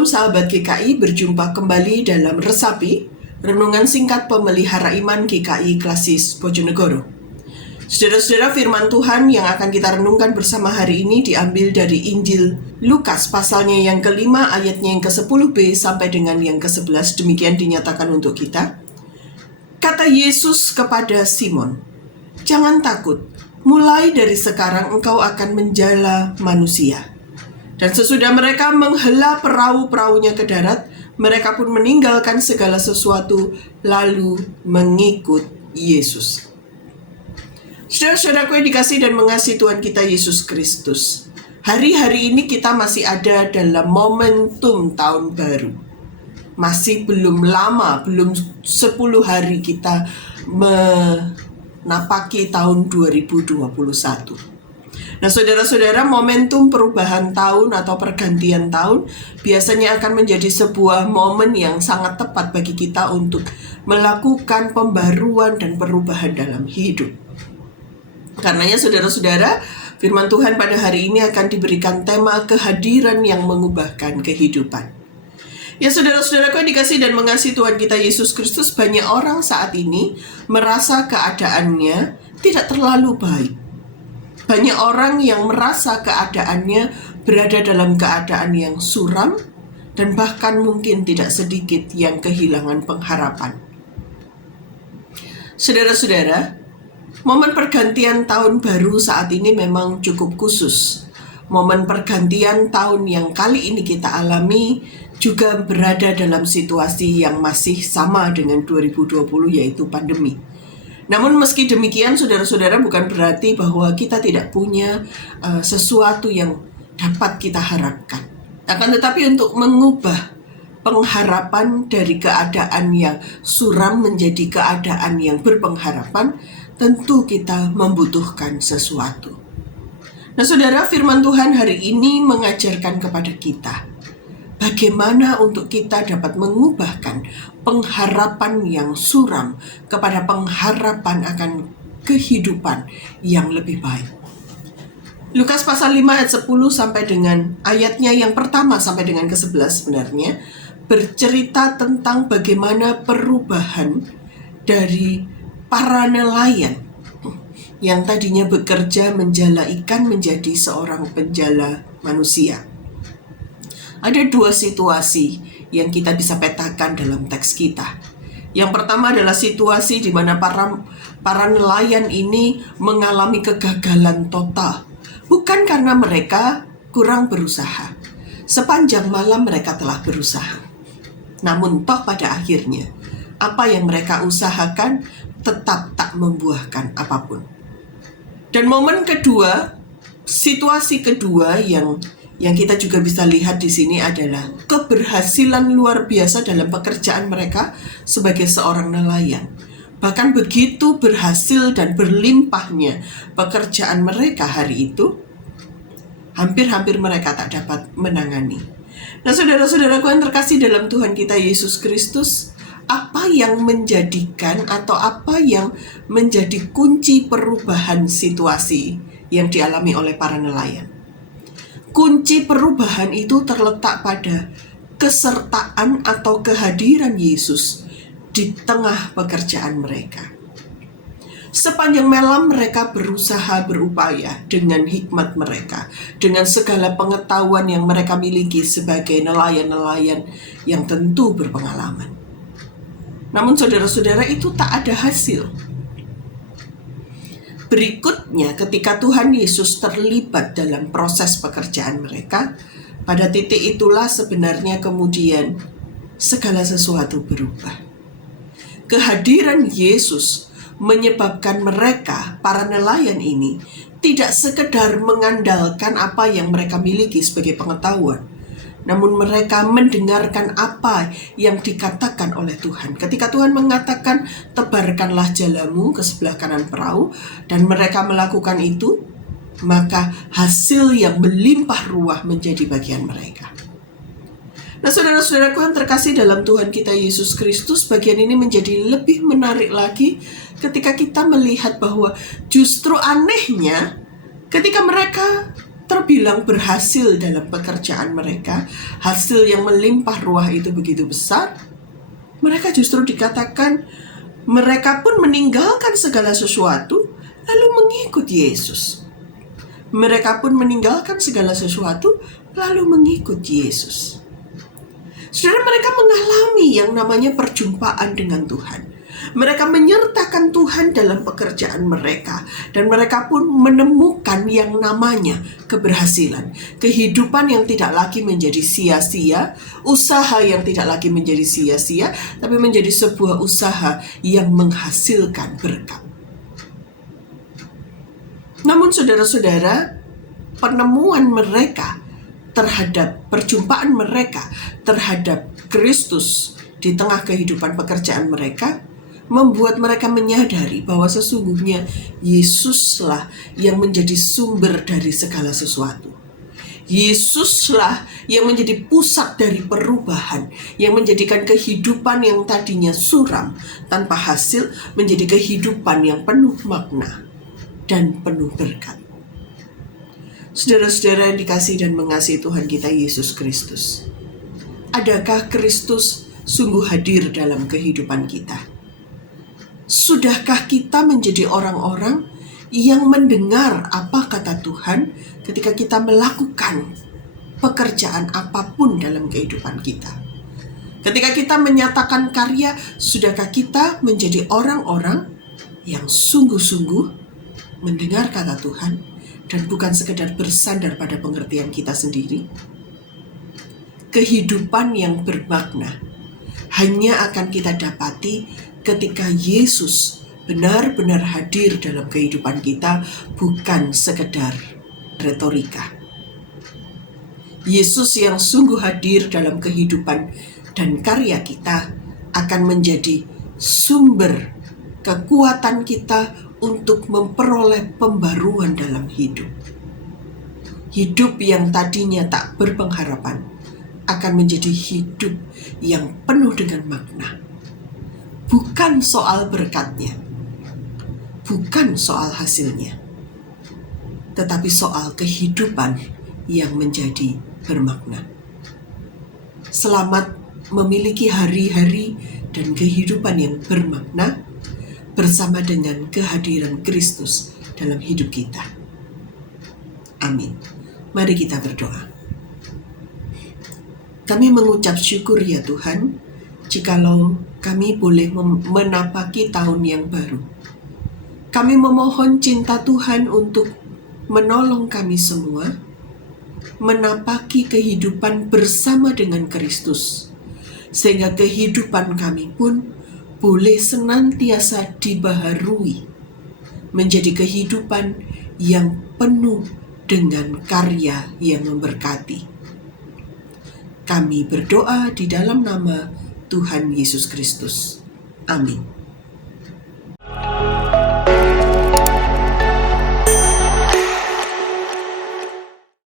Shalom sahabat GKI, berjumpa kembali dalam Resapi, renungan singkat pemelihara iman GKI Klasis Bojonegoro. Saudara-saudara, firman Tuhan yang akan kita renungkan bersama hari ini diambil dari Injil Lukas pasalnya yang kelima, ayatnya yang ke-10b sampai dengan yang ke-11. Demikian dinyatakan untuk kita. Kata Yesus kepada Simon, "Jangan takut, mulai dari sekarang engkau akan menjala manusia." Dan sesudah mereka menghela perahu-perahunya ke darat, mereka pun meninggalkan segala sesuatu, lalu mengikut Yesus. Saudara-saudaraku yang dikasihi dan mengasihi Tuhan kita Yesus Kristus, hari-hari ini kita masih ada dalam momentum tahun baru. Masih belum lama, belum 10 hari kita menapaki tahun 2021. Nah, saudara-saudara, momentum perubahan tahun atau pergantian tahun biasanya akan menjadi sebuah momen yang sangat tepat bagi kita untuk melakukan pembaruan dan perubahan dalam hidup. Karenanya, saudara-saudara, firman Tuhan pada hari ini akan diberikan tema kehadiran yang mengubahkan kehidupan. Ya, saudara-saudaraku yang dikasihi dan mengasihi Tuhan kita Yesus Kristus, banyak orang saat ini merasa keadaannya tidak terlalu baik. Banyak orang yang merasa keadaannya berada dalam keadaan yang suram dan bahkan mungkin tidak sedikit yang kehilangan pengharapan. Saudara-saudara, momen pergantian tahun baru saat ini memang cukup khusus. Momen pergantian tahun yang kali ini kita alami juga berada dalam situasi yang masih sama dengan 2020, yaitu pandemi. Namun meski demikian, saudara-saudara, bukan berarti bahwa kita tidak punya sesuatu yang dapat kita harapkan. Akan tetapi untuk mengubah pengharapan dari keadaan yang suram menjadi keadaan yang berpengharapan, tentu kita membutuhkan sesuatu. Nah, saudara, firman Tuhan hari ini mengajarkan kepada kita bagaimana untuk kita dapat mengubahkan pengharapan yang suram kepada pengharapan akan kehidupan yang lebih baik. Lukas pasal 5 ayat 10 sampai dengan ayatnya yang pertama sampai dengan ke-11 sebenarnya bercerita tentang bagaimana perubahan dari para nelayan yang tadinya bekerja menjala ikan menjadi seorang penjala manusia. Ada dua situasi yang kita bisa petakan dalam teks kita. Yang pertama adalah situasi di mana para nelayan ini mengalami kegagalan total. Bukan karena mereka kurang berusaha. Sepanjang malam mereka telah berusaha. Namun toh pada akhirnya, apa yang mereka usahakan tetap tak membuahkan apapun. Dan momen kedua, situasi kedua yang kita juga bisa lihat di sini adalah keberhasilan luar biasa dalam pekerjaan mereka sebagai seorang nelayan. Bahkan begitu berhasil dan berlimpahnya pekerjaan mereka hari itu, hampir-hampir mereka tak dapat menangani. Nah, saudara-saudaraku yang terkasih dalam Tuhan kita Yesus Kristus, apa yang menjadikan atau apa yang menjadi kunci perubahan situasi yang dialami oleh para nelayan? Kunci perubahan itu terletak pada kesertaan atau kehadiran Yesus di tengah pekerjaan mereka. Sepanjang malam mereka berusaha berupaya dengan hikmat mereka, dengan segala pengetahuan yang mereka miliki sebagai nelayan-nelayan yang tentu berpengalaman. Namun saudara-saudara, itu tak ada hasil. Berikutnya, ketika Tuhan Yesus terlibat dalam proses pekerjaan mereka, pada titik itulah sebenarnya kemudian segala sesuatu berubah. Kehadiran Yesus menyebabkan mereka, para nelayan ini, tidak sekedar mengandalkan apa yang mereka miliki sebagai pengetahuan, namun mereka mendengarkan apa yang dikatakan oleh Tuhan. Ketika Tuhan mengatakan, tebarkanlah jalamu ke sebelah kanan perahu, dan mereka melakukan itu, maka hasil yang melimpah ruah menjadi bagian mereka. Nah, saudara-saudaraku yang terkasih dalam Tuhan kita Yesus Kristus, bagian ini menjadi lebih menarik lagi ketika kita melihat bahwa justru anehnya ketika mereka terbilang berhasil dalam pekerjaan mereka, hasil yang melimpah ruah itu begitu besar, mereka justru dikatakan mereka pun meninggalkan segala sesuatu lalu mengikut Yesus. Mereka pun meninggalkan segala sesuatu lalu mengikut Yesus. Saudara, mereka mengalami yang namanya perjumpaan dengan Tuhan. Mereka menyertakan Tuhan dalam pekerjaan mereka, dan mereka pun menemukan yang namanya keberhasilan. Kehidupan yang tidak lagi menjadi sia-sia, usaha yang tidak lagi menjadi sia-sia, tapi menjadi sebuah usaha yang menghasilkan berkat. Namun saudara-saudara, penemuan mereka terhadap perjumpaan mereka terhadap Kristus di tengah kehidupan pekerjaan mereka membuat mereka menyadari bahwa sesungguhnya Yesuslah yang menjadi sumber dari segala sesuatu. Yesuslah yang menjadi pusat dari perubahan, yang menjadikan kehidupan yang tadinya suram tanpa hasil menjadi kehidupan yang penuh makna dan penuh berkat. Saudara-saudara yang dikasihi dan mengasihi Tuhan kita Yesus Kristus, adakah Kristus sungguh hadir dalam kehidupan kita? Sudahkah kita menjadi orang-orang yang mendengar apa kata Tuhan ketika kita melakukan pekerjaan apapun dalam kehidupan kita? Ketika kita menyatakan karya, sudahkah kita menjadi orang-orang yang sungguh-sungguh mendengar kata Tuhan dan bukan sekedar bersandar pada pengertian kita sendiri? Kehidupan yang bermakna hanya akan kita dapati ketika Yesus benar-benar hadir dalam kehidupan kita, bukan sekedar retorika. Yesus yang sungguh hadir dalam kehidupan dan karya kita akan menjadi sumber kekuatan kita untuk memperoleh pembaruan dalam hidup. Hidup yang tadinya tak berpengharapan akan menjadi hidup yang penuh dengan makna. Bukan soal berkatnya, bukan soal hasilnya, tetapi soal kehidupan yang menjadi bermakna. Selamat memiliki hari-hari dan kehidupan yang bermakna bersama dengan kehadiran Kristus dalam hidup kita. Amin. Mari kita berdoa. Kami mengucap syukur ya Tuhan, jikalau kami boleh menapaki tahun yang baru. Kami memohon cinta Tuhan untuk menolong kami semua menapaki kehidupan bersama dengan Kristus, sehingga kehidupan kami pun boleh senantiasa dibaharui menjadi kehidupan yang penuh dengan karya yang memberkati. Kami berdoa di dalam nama Tuhan Yesus Kristus. Amin.